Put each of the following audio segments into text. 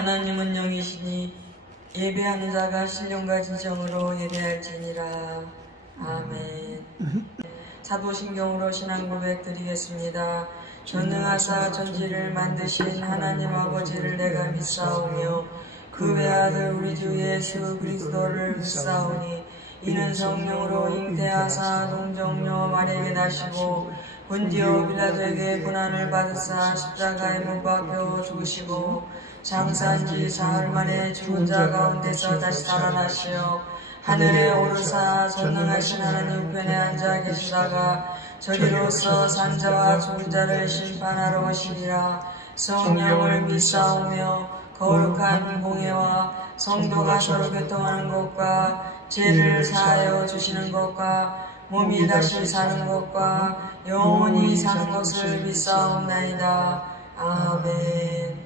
하나님은 영이시니 예배하는 자가 신령과 진정으로 예배할지니라. 아멘. 사도신경으로 신앙 고백 드리겠습니다. 전능하사 전지를 만드신 하나님 아버지를 내가 믿사오며 그 외아들 우리 주 예수 그리스도를 믿사오니 이는 성령으로 잉태하사 하사 동정녀 마리에게 다시고 본디오 빌라도에게 고난을 받으사 십자가에 못 박혀 죽으시고 장사한 지 사흘 만에 죽은 자 가운데서 다시 살아나시어 하늘에 오르사 전능하신 하나님 우편에 앉아 계시다가 저리로서 산자와 죽은 자를 심판하러 오시리라. 성령을 믿사오며 거룩한 공예와 성도가 서로 교통하는 것과 죄를 사하여 주시는 것과 몸이 다시 사는 것과 영원히 사는 것을 믿사옵나이다. 아멘.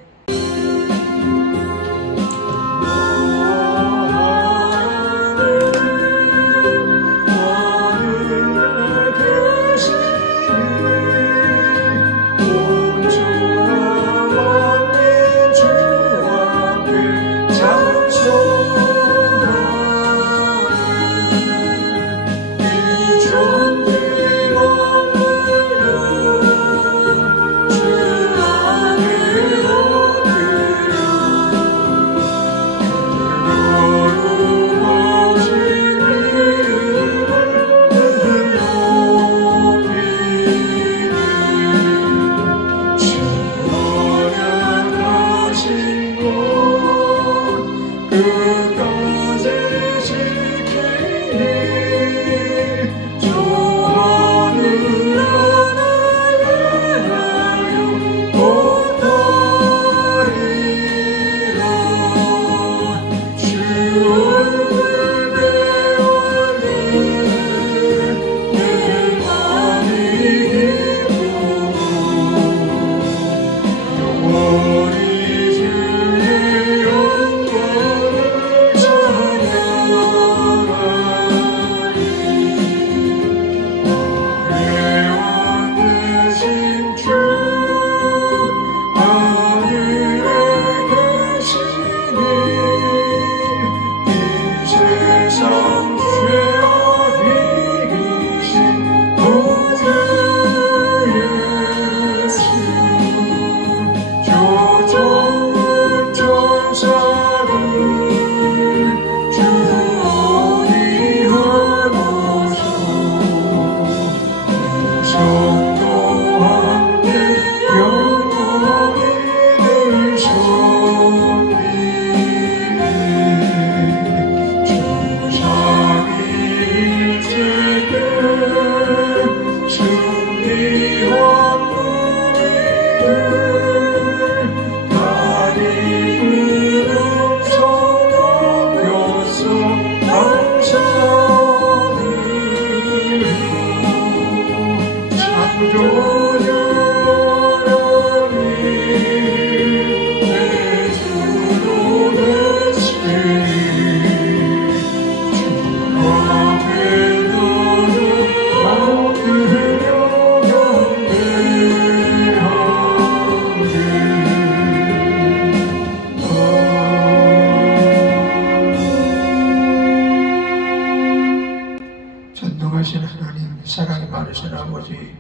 사랑이 많으신 아버지,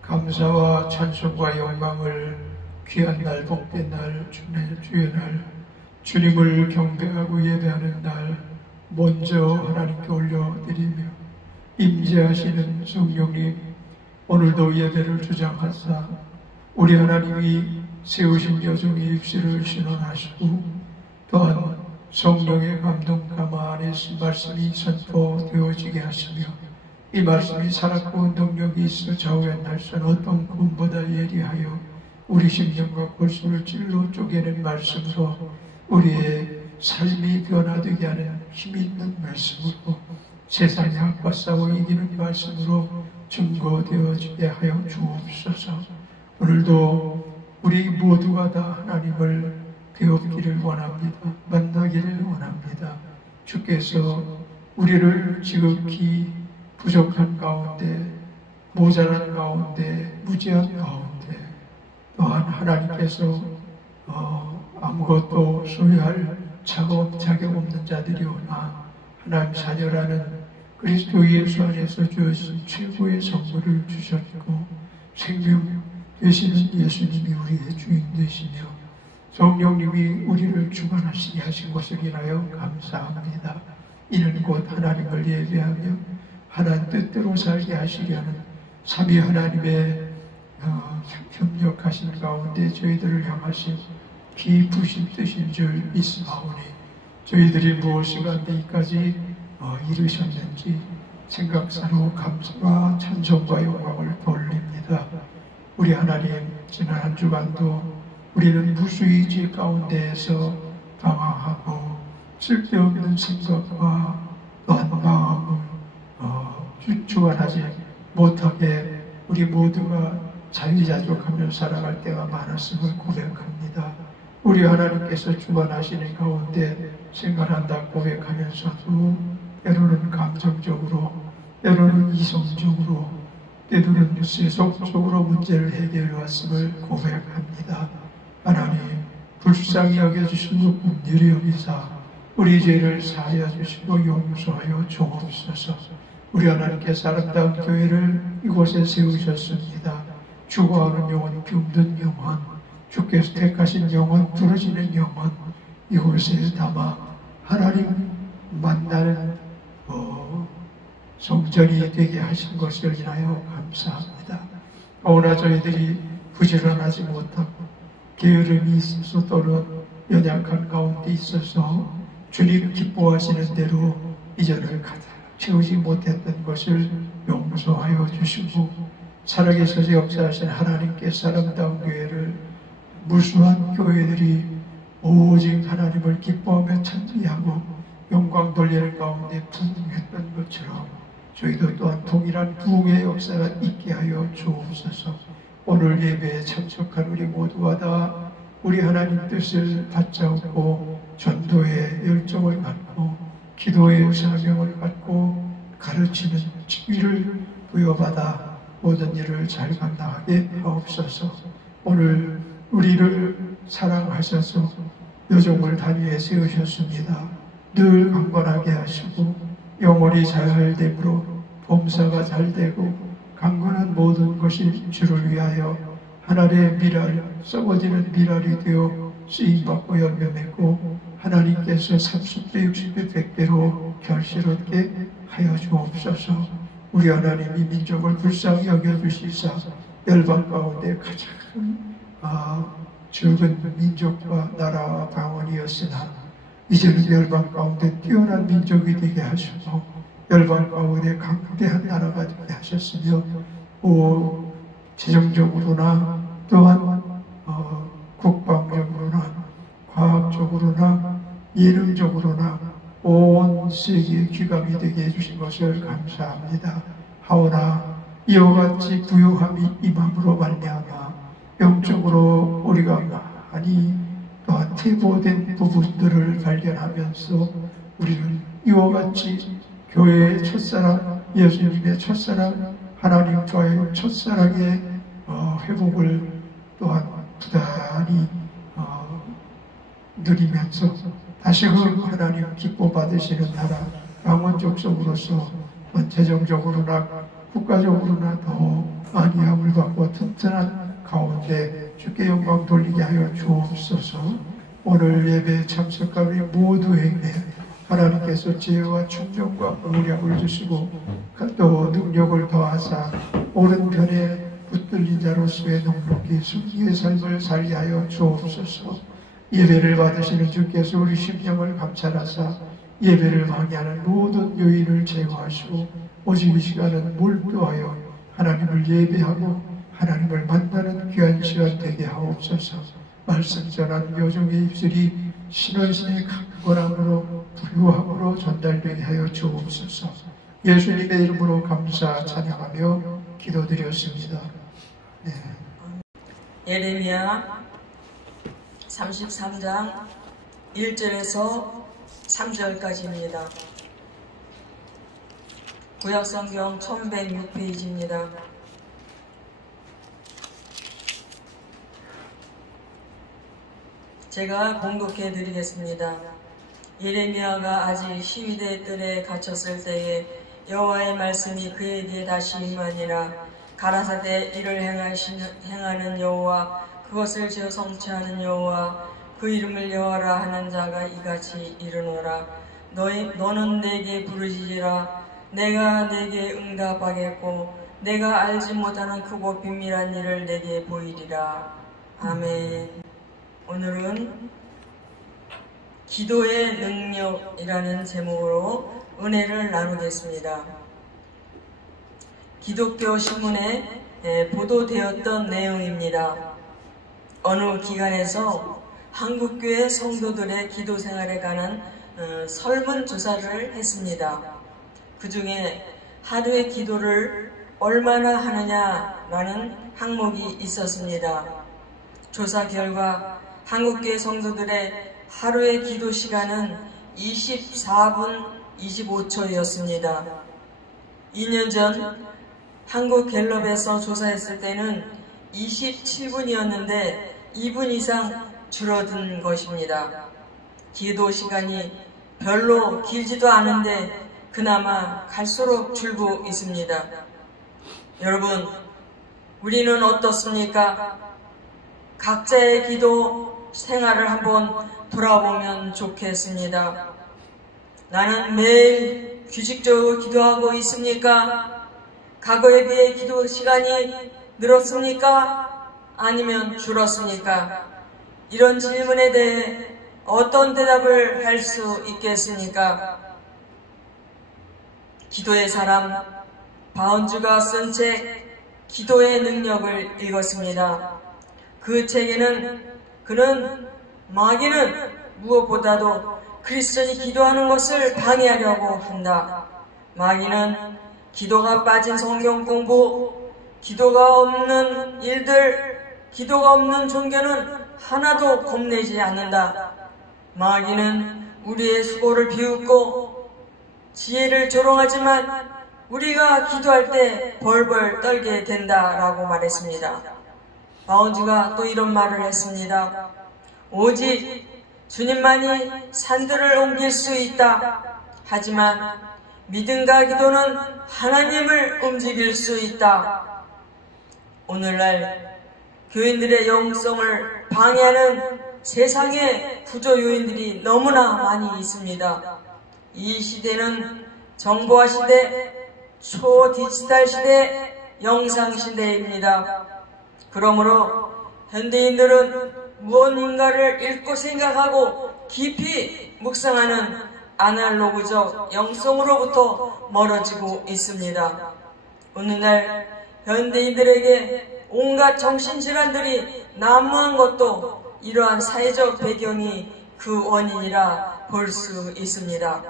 감사와 찬송과 영광을 귀한 날, 복된 날, 주의 날, 주님을 경배하고 예배하는 날 먼저 하나님께 올려드리며, 임재하시는 성령님, 오늘도 예배를 주장하사 우리 하나님이 세우신 여종의 입술을 신원하시고, 또한 성령의 감동 가만히 말씀이 선포되어지게 하시며, 이 말씀이 살았고 운동력이 있어 좌우의 날선 어떤 꿈보다 예리하여 우리 심령과 골수를 찔러 쪼개는 말씀으로 우리의 삶이 변화되게 하는 힘이 있는 말씀으로 세상의 악과 싸워 이기는 말씀으로 증거되어지게 하여 주옵소서. 오늘도 우리 모두가 다 하나님을 배우기를 원합니다. 만나기를 원합니다. 주께서 우리를 지극히 부족한 가운데, 모자란 가운데, 무지한 가운데, 또한 하나님께서 아무것도 소유할 자격 없는 자들이오나 하나님 자녀라는 그리스도 예수 안에서 주어진 최고의 선물을 주셨고, 생명 되시는 예수님이 우리의 주인 되시며 성령님이 우리를 주관하시게 하신 것을 인하여 감사합니다. 이는 곧 하나님을 예배하며 하나님 뜻대로 살게 하시려는 삼위 하나님의 협력하신 가운데 저희들을 향하신 깊으신 뜻인 줄 믿사오니 저희들이 무엇이 간데까지 이르셨는지 생각사로 감사와 찬송과 영광을 돌립니다. 우리 하나님, 지난 한 주간도 우리는 무수히 죄 가운데에서 방황하고 쓸데없는 생각과 또한 마음을 주관하지 못하게 우리 모두가 자유자족하며 살아갈 때가 많았음을 고백합니다. 우리 하나님께서 주관하시는 가운데 생활한다 고백하면서도 때로는 감정적으로, 때로는 이성적으로, 때로는 세속적으로 문제를 해결해 왔음을 고백합니다. 하나님, 불쌍히 여겨주시고 긍휼히 여기사 우리 죄를 사하여 주시고 용서하여 주옵소서. 우리 하나님께서 아름다운 교회를 이곳에 세우셨습니다. 죽어가는 영혼, 병든 영혼, 주께서 택하신 영혼, 부러지는 영혼, 이곳에 담아 하나님 만나는 성전이 되게 하신 것을 인하여 감사합니다. 오나 저희들이 부지런하지 못하고 게으름이 있어서 또는 연약한 가운데 있어서 주님 기뻐하시는 대로 이전을 가득 채우지 못했던 것을 용서하여 주시고 살아계셔서 역사하신 하나님께서 아름다운 교회를 무수한 교회들이 오직 하나님을 기뻐하며 찬미하고 영광 돌리는 가운데 부흥했던 것처럼 저희도 또한 동일한 부흥의 역사가 있게 하여 주옵소서. 오늘 예배에 참석한 우리 모두가 다 우리 하나님 뜻을 받잡고 전도의 열정을 갖고 기도의 사명을 갖고 가르치는 지위를 부여받아 모든 일을 잘 감당하게 하옵소서. 오늘 우리를 사랑하셔서 여종을 단위에 세우셨습니다. 늘 강건하게 하시고 영혼이 잘됨으로 범사가 잘되고 강건한 모든 것이 주를 위하여 하나님의 미랄, 썩어지는 미랄이 되어 쓰임받고 열매 맺고 하나님께서 30배, 60배, 100배로 결실얻게 하여 주옵소서. 우리 하나님이 민족을 불쌍히 여겨주시사 열방 가운데 가장 적은 민족과 나라와 방언이었으나 이제는 열방 가운데 뛰어난 민족이 되게 하시고 열방 가운데 강대한 나라가 되게 하셨으며 재정적으로나 또한 국방적으로나 과학적으로나 예능적으로나 온 세계의 귀감이 되게 해주신 것을 감사합니다. 하오나 이와 같이 부요함이 임함으로 말미암아 영적으로 우리가 많이 또한 퇴보된 부분들을 발견하면서 우리는 이와 같이 교회의 첫사랑, 예수님의 첫사랑, 하나님과의 첫사랑의 회복을 또한 부단히 누리면서 다시금 하나님 기뻐 받으시는 나라, 강원 족속으로서 재정적으로나 국가적으로나 더 안위함을 받고 튼튼한 가운데 주께 영광 돌리게 하여 주옵소서. 오늘 예배에 참석한 우리 모두에게 하나님께서 지혜와 충정과 의량을 주시고 또 능력을 더하사 오른편에 붙들린 자로서의 넉넉히 승리의 삶을 살게 하여 주옵소서. 예배를 받으시는 주께서 우리 심령을 감찰하사 예배를 방해하는 모든 요인을 제거하시고 오직 이 시간은 몰두하여 하나님을 예배하고 하나님을 만나는 귀한 시간 되게 하옵소서. 말씀 전하는 요정의 입술이 신원신의 강건함으로 부유함으로 전달되게 하여 주옵소서. 예수님의 이름으로 감사 찬양하며 기도드렸습니다. 네. 예레미야 33장 1절에서 3절까지입니다. 구약성경 1106페이지입니다. 제가 봉독해 드리겠습니다. 예레미야가 아직 시위대 뜰에 갇혔을 때에 여호와의 말씀이 그에게 다시 임하니라. 가라사대 이를 행하는 여호와, 그것을 제어 성취하는 여호와, 그 이름을 여호와라 하는 자가 이같이 이르노라. 너는 내게 부르짖으라. 내가 내게 응답하겠고 내가 알지 못하는 크고 비밀한 일을 내게 보이리라. 아멘. 오늘은 기도의 능력이라는 제목으로 은혜를 나누겠습니다. 기독교 신문에 보도되었던 내용입니다. 어느 기관에서 한국교회 성도들의 기도 생활에 관한 설문조사를 했습니다. 그 중에 하루의 기도를 얼마나 하느냐라는 항목이 있었습니다. 조사 결과 한국교회 성도들의 하루의 기도 시간은 24분 25초였습니다. 2년 전 한국갤럽에서 조사했을 때는 27분이었는데 2분 이상 줄어든 것입니다. 기도 시간이 별로 길지도 않은데 그나마 갈수록 줄고 있습니다. 여러분, 우리는 어떻습니까? 각자의 기도 생활을 한번 돌아보면 좋겠습니다. 나는 매일 규칙적으로 기도하고 있습니까? 과거에 비해 기도 시간이 늘었습니까? 아니면 줄었습니까? 이런 질문에 대해 어떤 대답을 할 수 있겠습니까? 기도의 사람 바운주가 쓴 책 기도의 능력을 읽었습니다. 그 책에는 그는 마귀는 무엇보다도 크리스천이 기도하는 것을 방해하려고 한다. 마귀는 기도가 빠진 성경 공부, 기도가 없는 일들, 기도가 없는 종교는 하나도 겁내지 않는다. 마귀는 우리의 수고를 비웃고 지혜를 조롱하지만 우리가 기도할 때 벌벌 떨게 된다라고 말했습니다. 바운주가 또 이런 말을 했습니다. 오직 주님만이 산들을 옮길 수 있다. 하지만 믿음과 기도는 하나님을 움직일 수 있다. 오늘날 교인들의 영성을 방해하는 세상의 구조 요인들이 너무나 많이 있습니다. 이 시대는 정보화 시대, 초디지털 시대, 영상 시대입니다. 그러므로 현대인들은 무언가를 읽고 생각하고 깊이 묵상하는 아날로그적 영성으로부터 멀어지고 있습니다. 오늘날 현대인들에게 온갖 정신질환들이 난무한 것도 이러한 사회적 배경이 그 원인이라 볼 수 있습니다.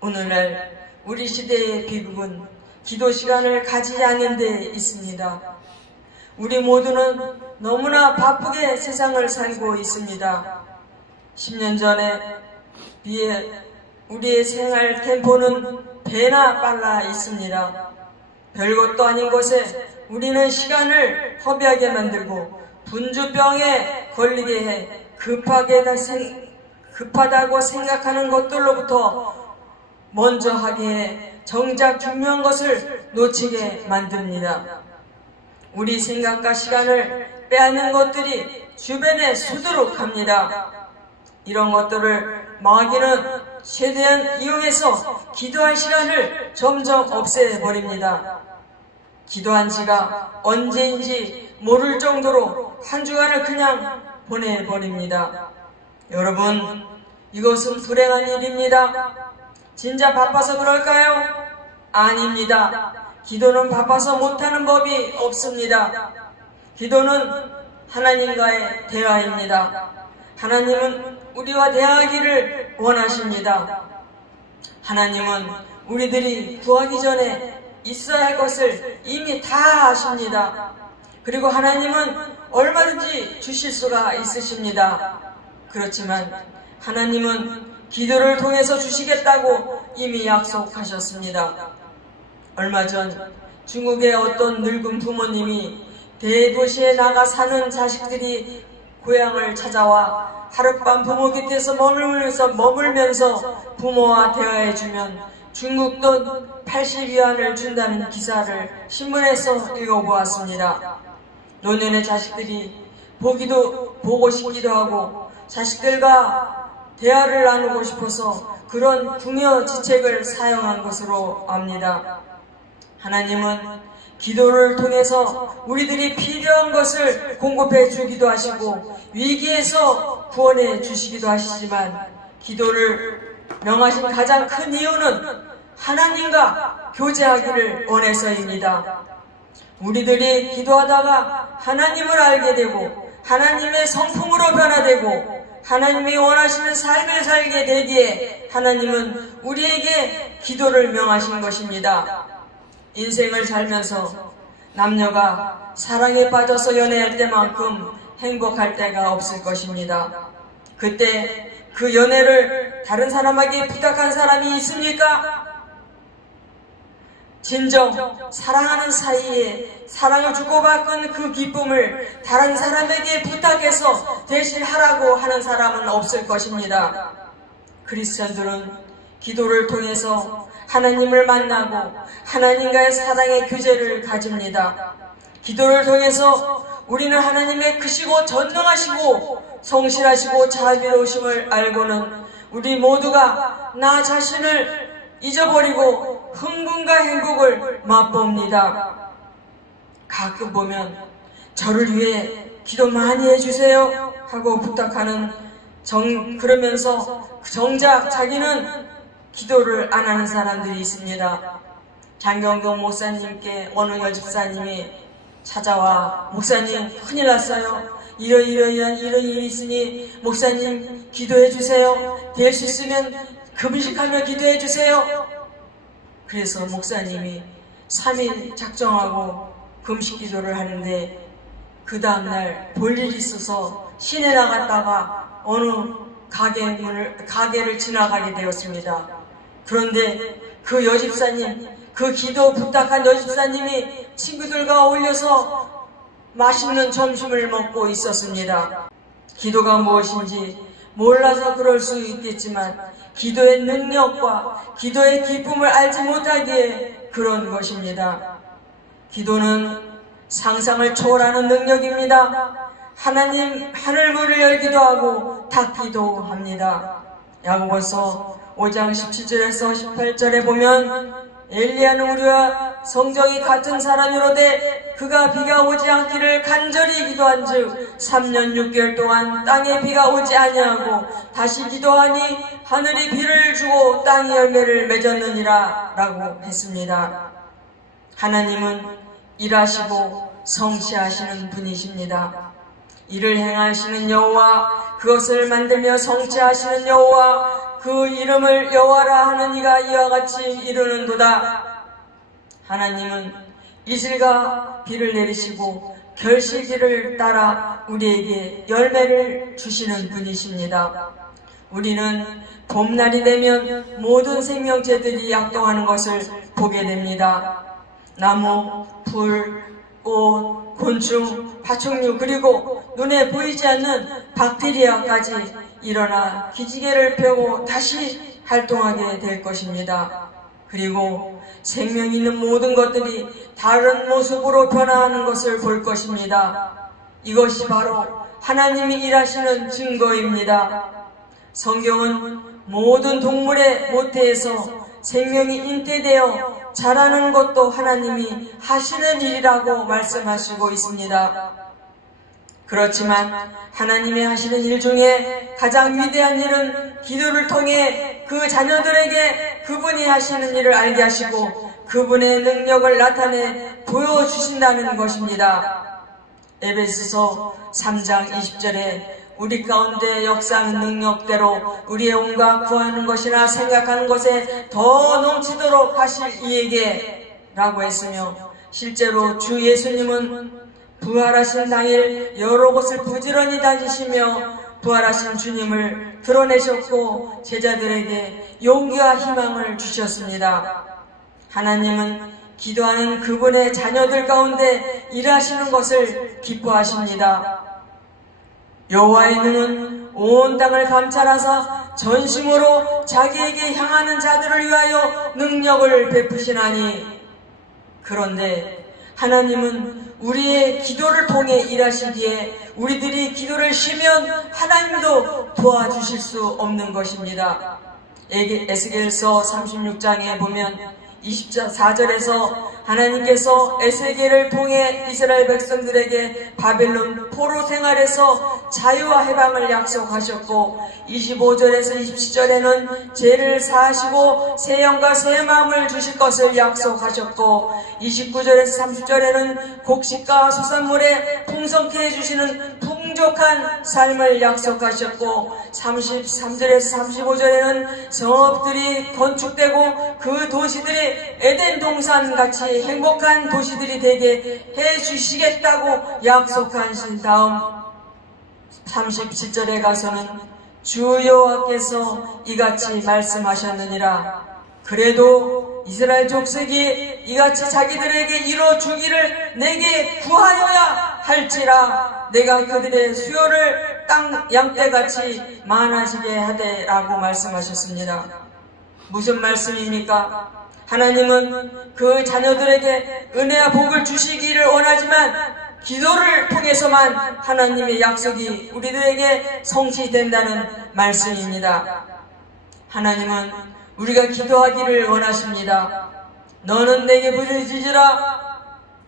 오늘날 우리 시대의 비극은 기도 시간을 가지지 않는 데 있습니다. 우리 모두는 너무나 바쁘게 세상을 살고 있습니다. 10년 전에 비해 우리의 생활 템포는 배나 빨라 있습니다. 별것도 아닌 것에 우리는 시간을 허비하게 만들고 분주병에 걸리게 해 급하다고 생각하는 것들로부터 먼저 하게 해 정작 중요한 것을 놓치게 만듭니다. 우리 생각과 시간을 빼앗는 것들이 주변에 수두룩합니다. 이런 것들을 마귀는 최대한 이용해서 기도할 시간을 점점 없애버립니다. 기도한 지가 언제인지 모를 정도로 한 주간을 그냥 보내버립니다. 여러분, 이것은 불행한 일입니다. 진짜 바빠서 그럴까요? 아닙니다. 기도는 바빠서 못하는 법이 없습니다. 기도는 하나님과의 대화입니다. 하나님은 우리와 대화하기를 원하십니다. 하나님은 우리들이 구하기 전에 있어야 할 것을 이미 다 아십니다. 그리고 하나님은 얼마든지 주실 수가 있으십니다. 그렇지만 하나님은 기도를 통해서 주시겠다고 이미 약속하셨습니다. 얼마 전 중국의 어떤 늙은 부모님이 대도시에 나가 사는 자식들이 고향을 찾아와 하룻밤 부모 곁에서 머물면서 부모와 대화해주면 중국 돈 80위안을 준다는 기사를 신문에서 읽어보았습니다. 노년의 자식들이 보고 싶기도 하고 자식들과 대화를 나누고 싶어서 그런 궁여지책을 사용한 것으로 압니다. 하나님은 기도를 통해서 우리들이 필요한 것을 공급해 주기도 하시고 위기에서 구원해 주시기도 하시지만, 기도를 명하신 가장 큰 이유는 하나님과 교제하기를 원해서입니다. 우리들이 기도하다가 하나님을 알게 되고 하나님의 성품으로 변화되고 하나님이 원하시는 삶을 살게 되기에 하나님은 우리에게 기도를 명하신 것입니다. 인생을 살면서 남녀가 사랑에 빠져서 연애할 때만큼 행복할 때가 없을 것입니다. 그때 그 연애를 다른 사람에게 부탁한 사람이 있습니까? 진정 사랑하는 사이에 사랑을 주고받은 그 기쁨을 다른 사람에게 부탁해서 대신 하라고 하는 사람은 없을 것입니다. 크리스천들은 기도를 통해서 하나님을 만나고 하나님과의 사랑의 교제를 가집니다. 기도를 통해서 우리는 하나님의 크시고 전능하시고 성실하시고 자비로우심을 알고는 우리 모두가 나 자신을 잊어버리고 흥분과 행복을 맛봅니다. 가끔 보면 저를 위해 기도 많이 해주세요 하고 부탁하는 그러면서 정작 자기는 기도를 안 하는 사람들이 있습니다. 장경동 목사님께 어느 여집사님이 찾아와, 목사님 큰일 났어요. 이러이러한 이런 일이 있으니 목사님 기도해 주세요. 될 수 있으면 금식하며 기도해 주세요. 그래서 목사님이 3일 작정하고 금식 기도를 하는데, 그 다음날 볼 일이 있어서 시내 나갔다가 어느 가게를 지나가게 되었습니다. 그런데 그 여집사님, 그 기도 부탁한 여집사님이 친구들과 어울려서 맛있는 점심을 먹고 있었습니다. 기도가 무엇인지 몰라서 그럴 수 있겠지만 기도의 능력과 기도의 기쁨을 알지 못하기에 그런 것입니다. 기도는 상상을 초월하는 능력입니다. 하나님 하늘문을 열기도 하고 닫기도 합니다. 야고보서 5장 17절에서 18절에 보면, 엘리야는 우리와 성정이 같은 사람이로되 그가 비가 오지 않기를 간절히 기도한즉 3년 6개월 동안 땅에 비가 오지 아니하고 다시 기도하니 하늘이 비를 주고 땅이 열매를 맺었느니라 라고 했습니다. 하나님은 일하시고 성취하시는 분이십니다. 일을 행하시는 여호와, 그것을 만들며 성취하시는 여호와, 그 이름을 여호와라 하는 이가 이와 같이 이르는도다. 하나님은 이슬과 비를 내리시고 결실기를 따라 우리에게 열매를 주시는 분이십니다. 우리는 봄날이 되면 모든 생명체들이 약동하는 것을 보게 됩니다. 나무, 풀, 꽃, 곤충, 파충류, 그리고 눈에 보이지 않는 박테리아까지 일어나 기지개를 펴고 다시 활동하게 될 것입니다. 그리고 생명 있는 모든 것들이 다른 모습으로 변화하는 것을 볼 것입니다. 이것이 바로 하나님이 일하시는 증거입니다. 성경은 모든 동물의 모태에서 생명이 잉태되어 자라는 것도 하나님이 하시는 일이라고 말씀하시고 있습니다. 그렇지만 하나님이 하시는 일 중에 가장 위대한 일은 기도를 통해 그 자녀들에게 그분이 하시는 일을 알게 하시고 그분의 능력을 나타내 보여주신다는 것입니다. 에베소서 3장 20절에 우리 가운데 역사하는 능력대로 우리의 온갖 구하는 것이나 생각하는 것에 더 넘치도록 하실 이에게 라고 했으며, 실제로 주 예수님은 부활하신 당일 여러 곳을 부지런히 다니시며 부활하신 주님을 드러내셨고 제자들에게 용기와 희망을 주셨습니다. 하나님은 기도하는 그분의 자녀들 가운데 일하시는 것을 기뻐하십니다. 여호와의 능은 온 땅을 감찰하사 전심으로 자기에게 향하는 자들을 위하여 능력을 베푸시나니, 그런데 하나님은 우리의 기도를 통해 일하시기에 우리들이 기도를 쉬면 하나님도 도와주실 수 없는 것입니다. 에스겔서 36장에 보면 24절에서 하나님께서 에스겔을 통해 이스라엘 백성들에게 바벨론 포로 생활에서 자유와 해방을 약속하셨고, 25절에서 27절에는 죄를 사하시고 새 영과 새 마음을 주실 것을 약속하셨고, 29절에서 30절에는 곡식과 수산물에 풍성케 해주시는 풍족한 삶을 약속하셨고, 33절에서 35절에는 성읍들이 건축되고 그 도시들이 에덴 동산같이 행복한 도시들이 되게 해주시겠다고 약속하신 다음 37절에 가서는 주 여호와께서 이같이 말씀하셨느니라. 그래도 이스라엘 족속이 이같이 자기들에게 이뤄주기를 내게 구하여야 할지라 내가 그들의 수요를 땅 양떼같이 많아지게 하되라고 말씀하셨습니다. 무슨 말씀입니까? 하나님은 그 자녀들에게 은혜와 복을 주시기를 원하지만 기도를 통해서만 하나님의 약속이 우리들에게 성취된다는 말씀입니다. 하나님은 우리가 기도하기를 원하십니다. 너는 내게 부르짖으라.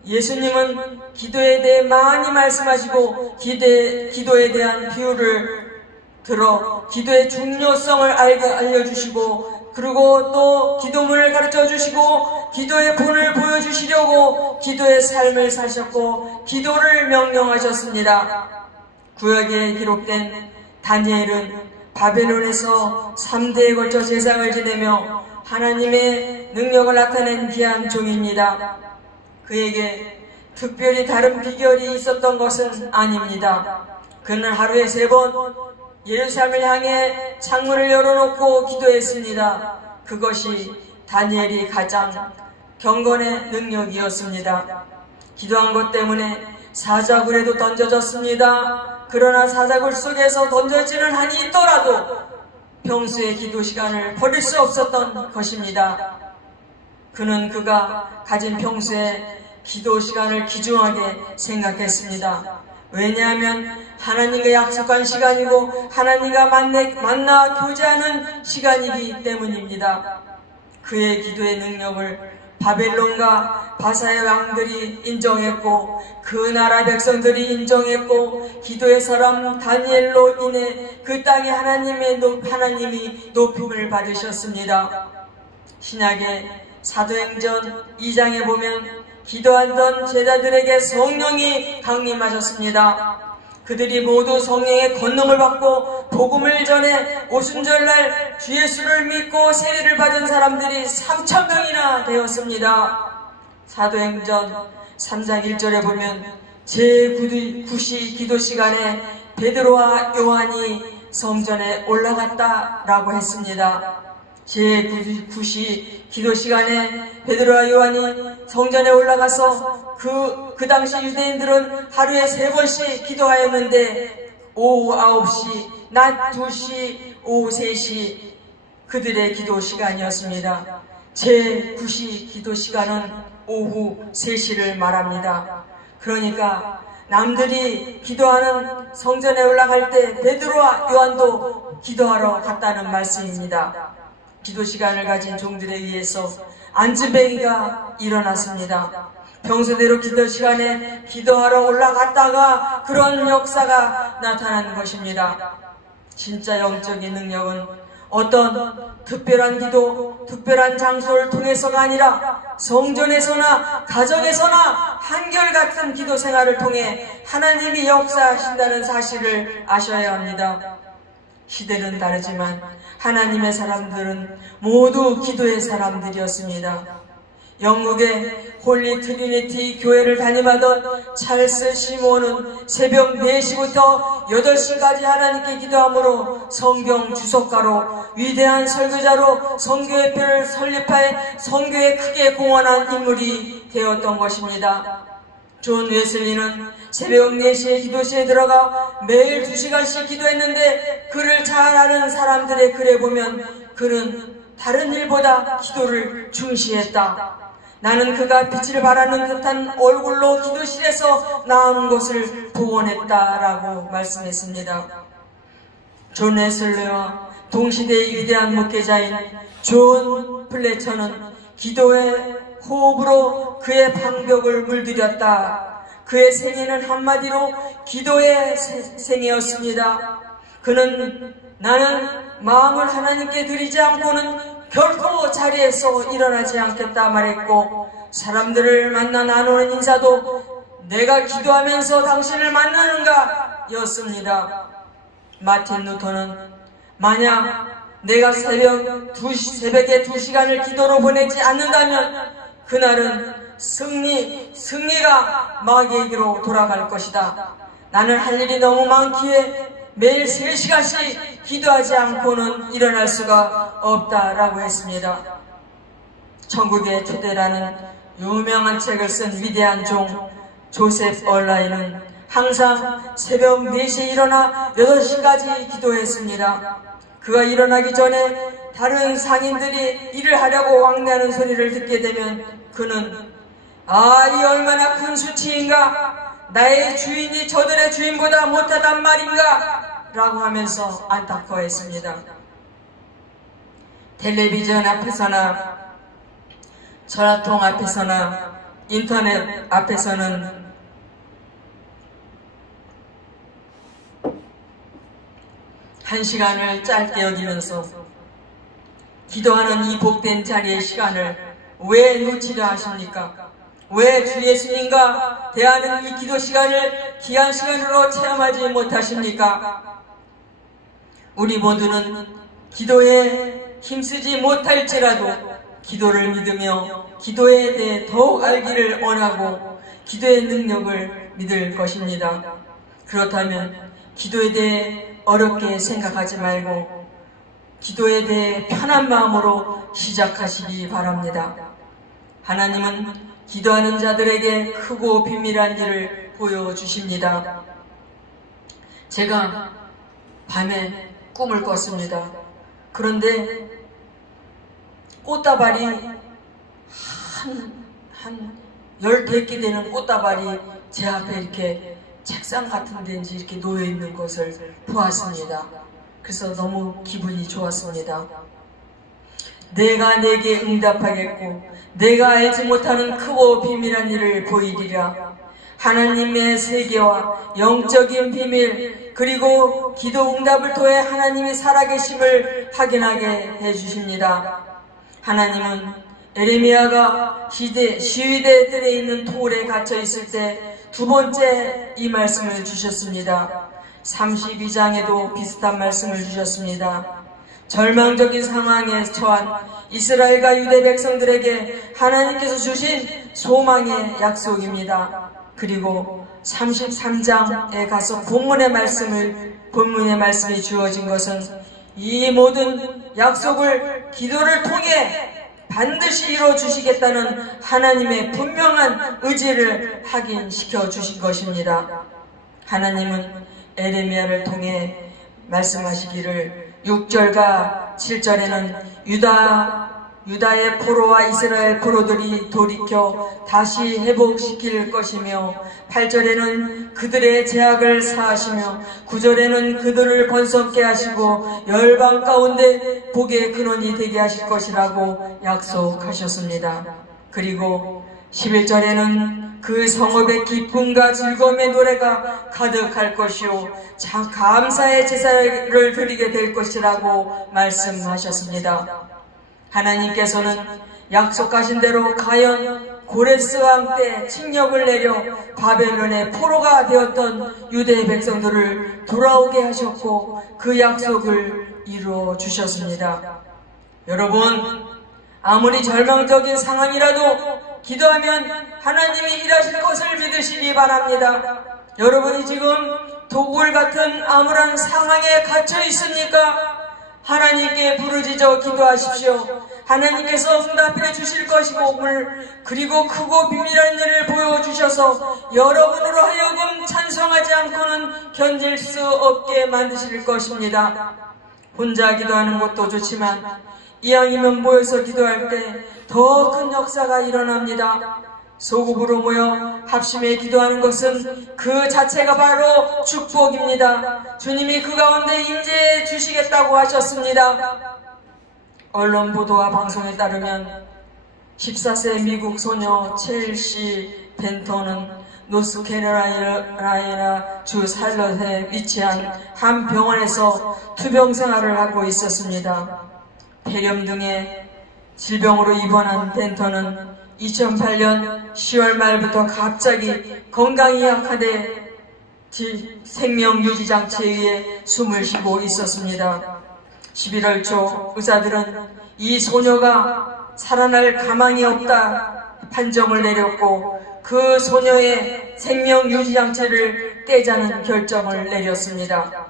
예수님은 기도에 대해 많이 말씀하시고 기도에 대한 비유를 들어 기도의 중요성을 알려주시고, 그리고 또 기도문을 가르쳐 주시고 기도의 본을 보여주시려고 기도의 삶을 사셨고 기도를 명령하셨습니다. 구약에 기록된 다니엘은 바벨론에서 3대에 걸쳐 제사를 지내며 하나님의 능력을 나타낸 귀한 종입니다. 그에게 특별히 다른 비결이 있었던 것은 아닙니다. 그는 하루에 3번 예루살렘을 향해 창문을 열어놓고 기도했습니다. 그것이 다니엘이 가장 경건의 능력이었습니다. 기도한 것 때문에 사자굴에도 던져졌습니다. 그러나 사자굴 속에서 던져지는 한이 있더라도 평소의 기도 시간을 버릴 수 없었던 것입니다. 그는 그가 가진 평소의 기도 시간을 귀중하게 생각했습니다. 왜냐하면 하나님과 약속한 시간이고 하나님과 만나 교제하는 시간이기 때문입니다. 그의 기도의 능력을 바벨론과 바사의 왕들이 인정했고 그 나라 백성들이 인정했고 기도의 사람 다니엘로 인해 그 땅에 하나님이 높임을 받으셨습니다. 신약의 사도행전 2장에 보면 기도하던 제자들에게 성령이 강림하셨습니다. 그들이 모두 성령의 권능을 받고 복음을 전해 오순절날 주 예수를 믿고 세례를 받은 사람들이 3,000명이나 되었습니다. 사도행전 3장 1절에 보면 제9시 기도 시간에 베드로와 요한이 성전에 올라갔다라고 했습니다. 제9시 기도 시간에 베드로와 요한이 성전에 올라가서 그 당시 유대인들은 하루에 3번씩 기도하였는데 오후 9시, 낮 2시, 오후 3시 그들의 기도 시간이었습니다. 제9시 기도 시간은 오후 3시를 말합니다. 그러니까 남들이 기도하는 성전에 올라갈 때 베드로와 요한도 기도하러 갔다는 말씀입니다. 기도 시간을 가진 종들에 의해서 안진뱅이가 일어났습니다. 평소대로 기도 시간에 기도하러 올라갔다가 그런 역사가 나타난 것입니다. 진짜 영적인 능력은 어떤 특별한 기도, 특별한 장소를 통해서가 아니라 성전에서나 가정에서나 한결같은 기도 생활을 통해 하나님이 역사하신다는 사실을 아셔야 합니다. 시대는 다르지만 하나님의 사람들은 모두 기도의 사람들이었습니다. 영국의 홀리 트리니티 교회를 담임하던 찰스 시몬은 새벽 4시부터 8시까지 하나님께 기도함으로 성경 주석가로 위대한 설교자로 선교회표를 설립하여 선교에 크게 공헌한 인물이 되었던 것입니다. 존 웨슬리는 새벽 4시에 기도실에 들어가 매일 2시간씩 기도했는데 그를 잘 아는 사람들의 글에 보면 그는 다른 일보다 기도를 중시했다. 나는 그가 빛을 발하는 듯한 얼굴로 기도실에서 나오는 것을 보곤했다라고 말씀했습니다. 존 웨슬리와 동시대의 위대한 목회자인 존 플래처는 기도의 호흡으로 그의 방벽을 물들였다. 그의 생애는 한마디로 기도의 생애였습니다. 그는 나는 마음을 하나님께 드리지 않고는 결코 자리에서 일어나지 않겠다 말했고, 사람들을 만나 나누는 인사도 내가 기도하면서 당신을 만나는가 였습니다. 마틴 루터는 만약 내가 새벽에 2시간을 기도로 보내지 않는다면 그날은 승리가 마귀에게로 돌아갈 것이다. 나는 할 일이 너무 많기에 매일 3시간씩 기도하지 않고는 일어날 수가 없다라고 했습니다. 천국의 초대라는 유명한 책을 쓴 위대한 종 조셉 얼라인은 항상 새벽 4시에 일어나 6시까지 기도했습니다. 그가 일어나기 전에 다른 상인들이 일을 하려고 왕래하는 소리를 듣게 되면 그는 이 얼마나 큰 수치인가, 나의 주인이 저들의 주인보다 못하단 말인가 라고 하면서 안타까워했습니다. 텔레비전 앞에서나 전화통 앞에서나 인터넷 앞에서는 한 시간을 짧게 여기면서 기도하는 이 복된 자리의 시간을 왜 놓치려 하십니까? 왜 주 예수님과 대하는 이 기도 시간을 귀한 시간으로 체험하지 못하십니까? 우리 모두는 기도에 힘쓰지 못할지라도 기도를 믿으며 기도에 대해 더욱 알기를 원하고 기도의 능력을 믿을 것입니다. 그렇다면 기도에 대해 어렵게 생각하지 말고 기도에 대해 편한 마음으로 시작하시기 바랍니다. 하나님은 기도하는 자들에게 크고 비밀한 일을 보여주십니다. 제가 밤에 꿈을 꿨습니다. 그런데 꽃다발이 한 10개 되는 꽃다발이 제 앞에 이렇게 책상 같은 데인지 이렇게 놓여 있는 것을 보았습니다. 그래서 너무 기분이 좋았습니다. 내가 내게 응답하겠고 내가 알지 못하는 크고 비밀한 일을 보이리라. 하나님의 세계와 영적인 비밀 그리고 기도 응답을 통해 하나님이 살아계심을 확인하게 해주십니다. 하나님은 에레미야가 시위대 뜰에 있는 토굴에 갇혀 있을 때 두 번째 이 말씀을 주셨습니다. 32장에도 비슷한 말씀을 주셨습니다. 절망적인 상황에 처한 이스라엘과 유대 백성들에게 하나님께서 주신 소망의 약속입니다. 그리고 33장에 가서 본문의 말씀이 주어진 것은 이 모든 약속을 기도를 통해 반드시 이루어주시겠다는 하나님의 분명한 의지를 확인시켜 주신 것입니다. 하나님은 에레미야를 통해 말씀하시기를 6절과 7절에는 유다의 포로와 이스라엘 포로들이 돌이켜 다시 회복시킬 것이며 8절에는 그들의 제약을 사하시며 9절에는 그들을 번성케 하시고 열방 가운데 복의 근원이 되게 하실 것이라고 약속하셨습니다. 그리고 11절에는 그 성읍의 기쁨과 즐거움의 노래가 가득할 것이요 참 감사의 제사를 드리게 될 것이라고 말씀하셨습니다. 하나님께서는 약속하신 대로 가연 고레스 왕 때 칙령을 내려 바벨론의 포로가 되었던 유대 백성들을 돌아오게 하셨고 그 약속을 이루어 주셨습니다. 여러분, 아무리 절망적인 상황이라도 기도하면 하나님이 일하실 것을 믿으시기 바랍니다. 여러분이 지금 도굴 같은 암울한 상황에 갇혀 있습니까? 하나님께 부르짖어 기도하십시오. 하나님께서 응답해 주실 것이고 그리고 크고 비밀한 일을 보여주셔서 여러분으로 하여금 찬송하지 않고는 견딜 수 없게 만드실 것입니다. 혼자 기도하는 것도 좋지만 이왕이면 모여서 기도할 때 더 큰 역사가 일어납니다. 소급으로 모여 합심해 기도하는 것은 그 자체가 바로 축복입니다. 주님이 그 가운데 임재해 주시겠다고 하셨습니다. 언론 보도와 방송에 따르면 14세 미국 소녀 첼시 벤턴은 노스캐롤라이나 주 샬럿에 위치한 한 병원에서 투병 생활을 하고 있었습니다. 폐렴 등의 질병으로 입원한 벤턴은 2008년 10월 말부터 갑자기 건강이 약화돼 생명유지장치에 의해 숨을 쉬고 있었습니다. 11월 초 의사들은 이 소녀가 살아날 가망이 없다 판정을 내렸고 그 소녀의 생명유지장치를 떼자는 결정을 내렸습니다.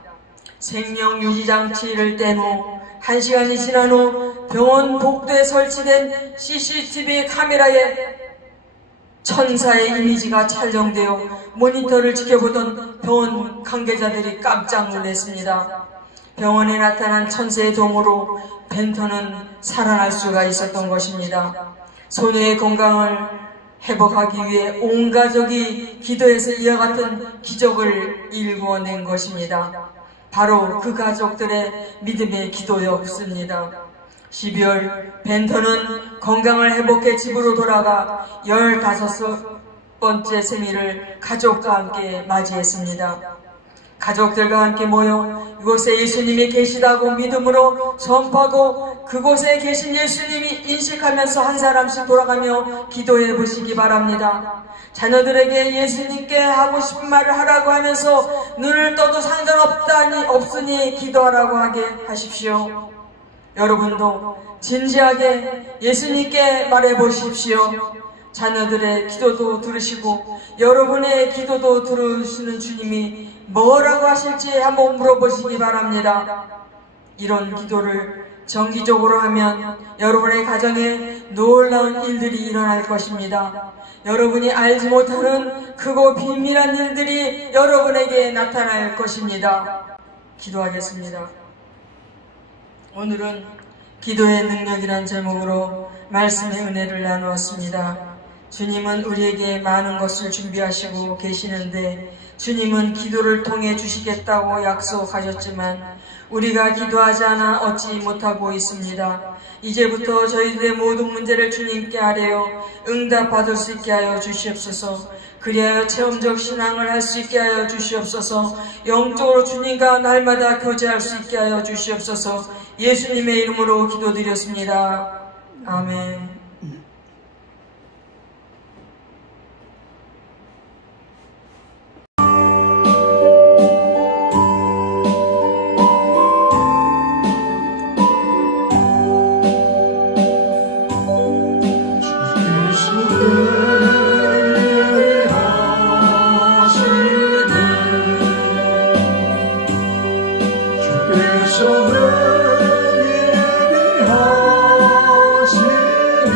생명유지장치를 뗀 후 1시간이 지난 후 병원 복도에 설치된 CCTV 카메라에 천사의 이미지가 촬영되어 모니터를 지켜보던 병원 관계자들이 깜짝 놀랐습니다. 병원에 나타난 천사의 도움으로 벤턴은 살아날 수가 있었던 것입니다. 소녀의 건강을 회복하기 위해 온 가족이 기도해서 이와 같은 기적을 일궈낸 것입니다. 바로 그 가족들의 믿음의 기도였습니다. 12월 벤턴은 건강을 회복해 집으로 돌아가 15번째 생일을 가족과 함께 맞이했습니다. 가족들과 함께 모여 이곳에 예수님이 계시다고 믿음으로 선포하고 그곳에 계신 예수님이 인식하면서 한 사람씩 돌아가며 기도해 보시기 바랍니다. 자녀들에게 예수님께 하고 싶은 말을 하라고 하면서 눈을 떠도 상관없으니 기도하라고 하게 하십시오. 여러분도 진지하게 예수님께 말해 보십시오. 자녀들의 기도도 들으시고 여러분의 기도도 들으시는 주님이 뭐라고 하실지 한번 물어보시기 바랍니다. 이런 기도를 정기적으로 하면 여러분의 가정에 놀라운 일들이 일어날 것입니다. 여러분이 알지 못하는 크고 비밀한 일들이 여러분에게 나타날 것입니다. 기도하겠습니다. 오늘은 기도의 능력이란 제목으로 말씀의 은혜를 나누었습니다. 주님은 우리에게 많은 것을 준비하시고 계시는데 주님은 기도를 통해 주시겠다고 약속하셨지만 우리가 기도하지 않아 얻지 못하고 있습니다. 이제부터 저희들의 모든 문제를 주님께 아뢰어 응답받을 수 있게 하여 주시옵소서. 그리하여 체험적 신앙을 할 수 있게 하여 주시옵소서. 영적으로 주님과 날마다 교제할 수 있게 하여 주시옵소서. 예수님의 이름으로 기도드렸습니다. 아멘. 주께서 예배하시네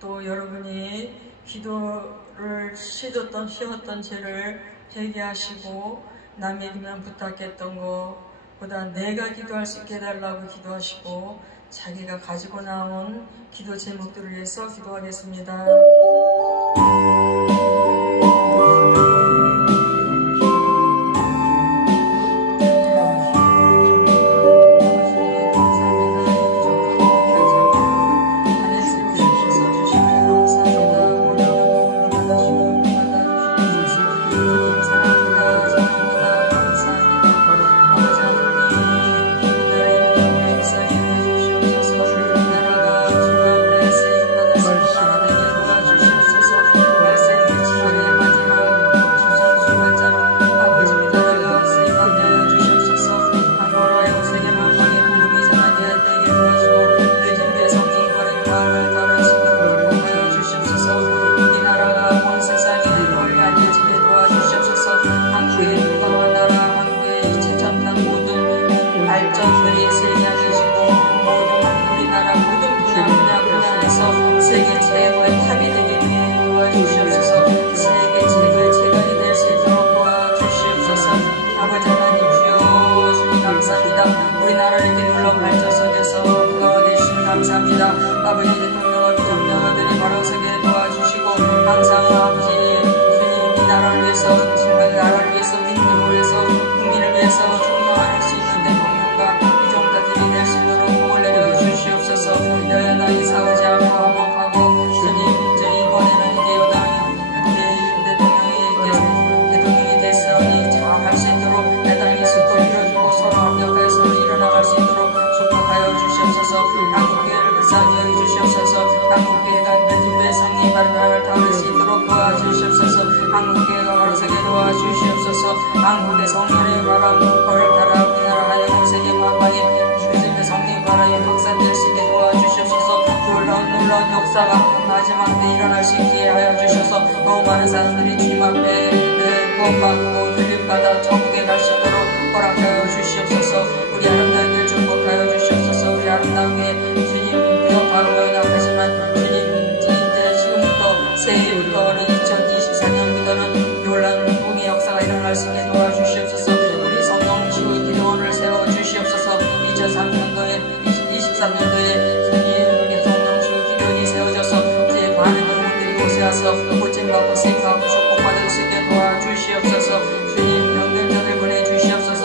또 여러분이 기도를 쉬었던 죄를 회개하시고 남에게만 부탁했던 것보다 내가 기도할 수 있게 해달라고 기도하시고 자기가 가지고 나온 기도 제목들을 위해서 기도하겠습니다. 세계 최고의 탑이 되게 도와주시옵소서. 세계 최고의 재간이 될 수 있도록 도와주시옵소서. 아버지 하나님 주여 주님 감사합니다. 우리나라를 이렇게 눌러 발전석에서 구성하게 해주시면 감사합니다. 아버지 대통령과 비정당들이 바로 서게 도와주시고 항상 아버지 주님 이 나라를 위해서 정말 나라를 위해서 민족을 위해서 국민을 위해서 충성할 수 있는 대통령과 비정당들이 될 수 있도록 복을 내려주시옵소서. 여야당이 싸우지 않고 화목하고 주님 이번에는 이제 여당이 대통령이 됐으니 잘할 수 있도록 야당이 숲을 밀어주고 서로 합력하여 서로 일어나갈 수 있도록 축복하여 주시옵소서. 한국교회를 불쌍히 여겨주시옵소서. 한국교회가 그 성리 바른 나라를 다룰 수 있도록 도와주시옵소서. 한국교회가 바로 서게 도와주시옵소서. 한국의 성령의 바람 벌을 따라 우리나라 하얀 세계 만방에 주님의 성령 바람이 확산될 수 있게 도와주시옵소서. 놀라운 역사가 마지막 때 일어날 수 있게 하여 주셔서 너무 많은 사람들이 주님 앞에 구원받고 들림받아 천국에 갈 수 있도록 허락하여 주시옵소서. 우리 아름다운 길 축복하여 주시옵소서. 우리 아름다운 길 주님 기억하고야 하지만 주님 이제 지금부터 새해부터는 2024년부터는 놀라운 복의 역사가 일어날 수 있게 도와주시옵소서. 우리 성령 치유 기도원을 세워주시옵소서. 2023년도에 23년도에 주님의 성령 치유 기도원이 세워져서 이제 많은 영혼들이 곳에 와서 고침받고 세임받고 축복받을 수 있게 도와주시옵소서. 주님 병들자를 보내주시옵소서.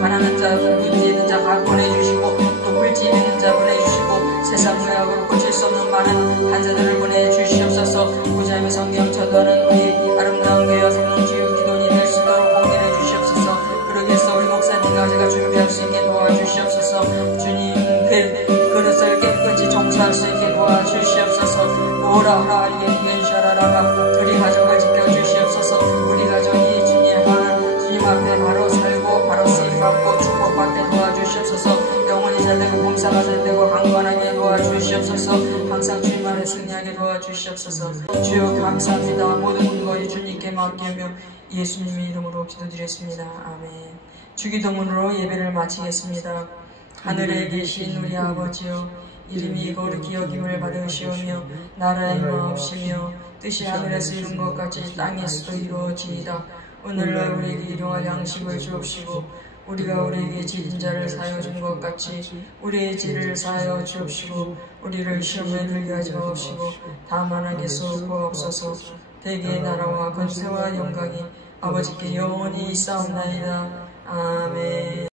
가난한 자, 문제 있는 자 보내주시고 또 물질 있는 자 보내주시고 세상 무역으로 고칠 수 없는 많은 환자들을 보내주시옵소서. 부자의 성경 전도하는 우리 아름다운 교회와 성령 치유 기도원이 될 수 있도록 공개해 주시옵소서. 그러기 위해서 우리 목사님과 제가 준비할 수 있게 도와주시옵소서. 주님 그릇을 깨끗이 청소할 수 있게 도와주시옵소서. 오라 이게 샤라라가 우리 가족을 지켜주시옵소서. 우리 가족이 주님 앞에 바로 살고 바로 쓰임받고 축복받게 도와주시옵소서. 영혼이 잘되고 봉사가 잘되고 강건하게 도와주시옵소서. 항상 주님 안에 승리하게 도와주시옵소서. 주여 감사합니다. 모든 것이 주님께 맡기며 예수님의 이름으로 기도드렸습니다. 아멘. 주기도문으로 예배를 마치겠습니다. 하늘에 계신 우리 아버지여, 이름이 거룩히 여김을 받으시오며 나라의 마옵시며 뜻이 하늘에서 이룬 것 같이 땅에서도 이루어지이다. 오늘날 우리에게 일용할 양식을 주옵시고 우리가 우리에게 지은 자를 사하여 준 것 같이 우리의 죄를 사하여 주옵시고 우리를 시험에 들게 하지 마옵시고 다만 악에서 구하옵소서. 대개의 나라와 권세와 영광이 아버지께 영원히 있사옵나이다. 아멘.